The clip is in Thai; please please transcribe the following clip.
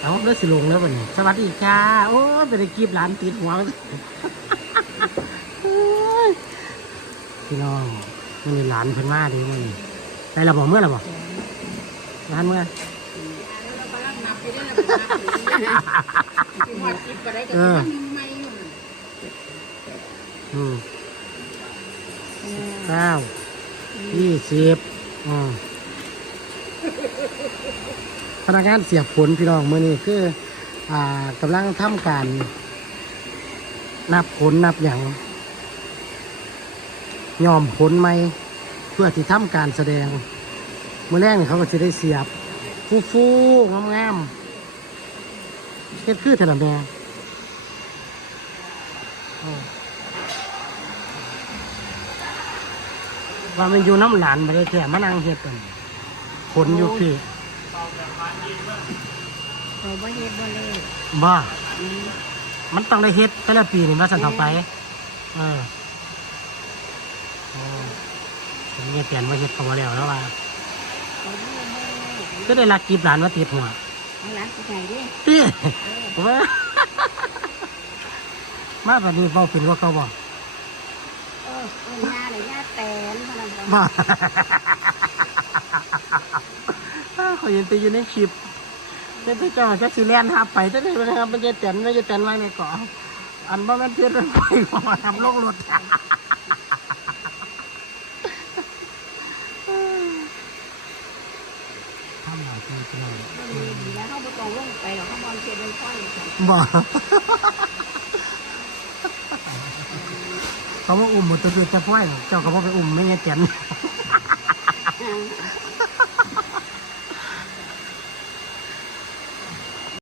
เอาเลือดสิลงแล้ววันนี้สวัสดีจ้าโอ้ยเป็นกีบหลานติดหัวโอ้ยพี่น้องมันมีหลานเพิ่นมาดีมันได้ระบอกเมื่อระบอกร้านเมื่อเรากำลังนับไปได้แล้วนับไปหอดจิบไปได้กับมันไม่อยู่อืมเก้ายี่สิบอืม พนักงานเสียบผลพี่น้องมื่อนี้คืออ่ากำลังทำการ นับผลนับอย่างยอมผลไหมเพื่อที่ทำการแสดง เมื่อแรกนี่เขาก็จะได้เสียบ ฟูฟูงามงามๆเฮ็ดคือถอะนแม่ว่ามันอยู่น้ำหลานไปเลยแค่มานั่งเฮ็ดกันผลอยู่พี่ เขาบ่เฮ็ดบ่เลยบ่มันต้องได้เฮ็ดแต่ละปีนี่มาสั่นต่อไปเออโอ้ผมเนี่ยเปลี่ยนมาเฮ็ดเขาบ่แล้วแล้วว่าเขาบ่เฮ็ดก็ได้รักกีบหลานว่าติดหัวเอาหลานสิไก่ดิตี้ว่า มาแบบนี้เขาเป็นว่าเขาบอกเออเออยาเลยยาแตนพนันว่าเขายินตีอยู่ในคลิปเนี่ยที่เจ้าจะสิแลนทับไปจะได้ไหมครับมันจะแตนไม่จะแตนไว้ในเกาะอันว่ามันเพี้ยนไปของมาทำโลกรถทำหลายปีจังเลยดีแล้วเขาบ่ต้องลงไปหรอกเขาบอลเทียนเป็นข้อยบอกเขาว่าอุ้มหมดตัวเดียวจะพ่อยเจ้าก็บอกไปอุ้มไม่ไงแตนเ